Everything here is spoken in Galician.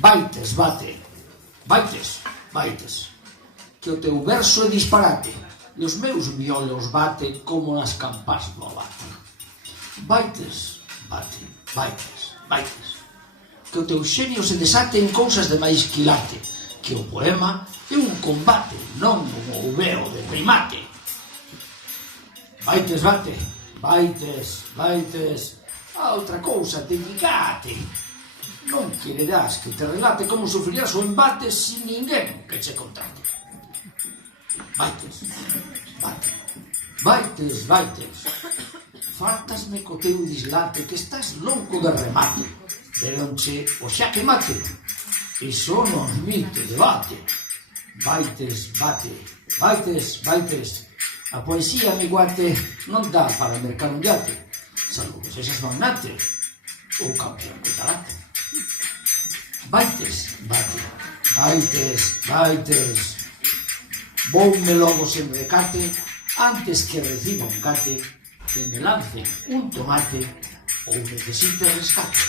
Vaites, bate. Vaites, vaites. Que o teu verso é disparate. E os meus miolos bate como as campás do abate. Vaites, bate, vaites, vaites. Que o teu xenio se desate en cousas de máis quilate. Que o poema é un combate, non un ouveo de primate. Vaites, bate, vaites, vaites. A outra cousa, dedicate. Non quererás que te relate como sufrirás o embate sin ninguén que che contrate. Vaites, bate, vaites, vaites. Fartasme co teu dislate que estás louco de remate. Deronche o xaque mate. Iso non admite debate. Vaites, bate, vaites, vaites. A poesía, mi guate, non dá para mercar un yate, salvo que sexas magnate ou campeón de karate. Vaites, bate, vaites, vaites. Voume logo sen recate, antes que reciba un cate, que me lance un tomate ou necesite rescate.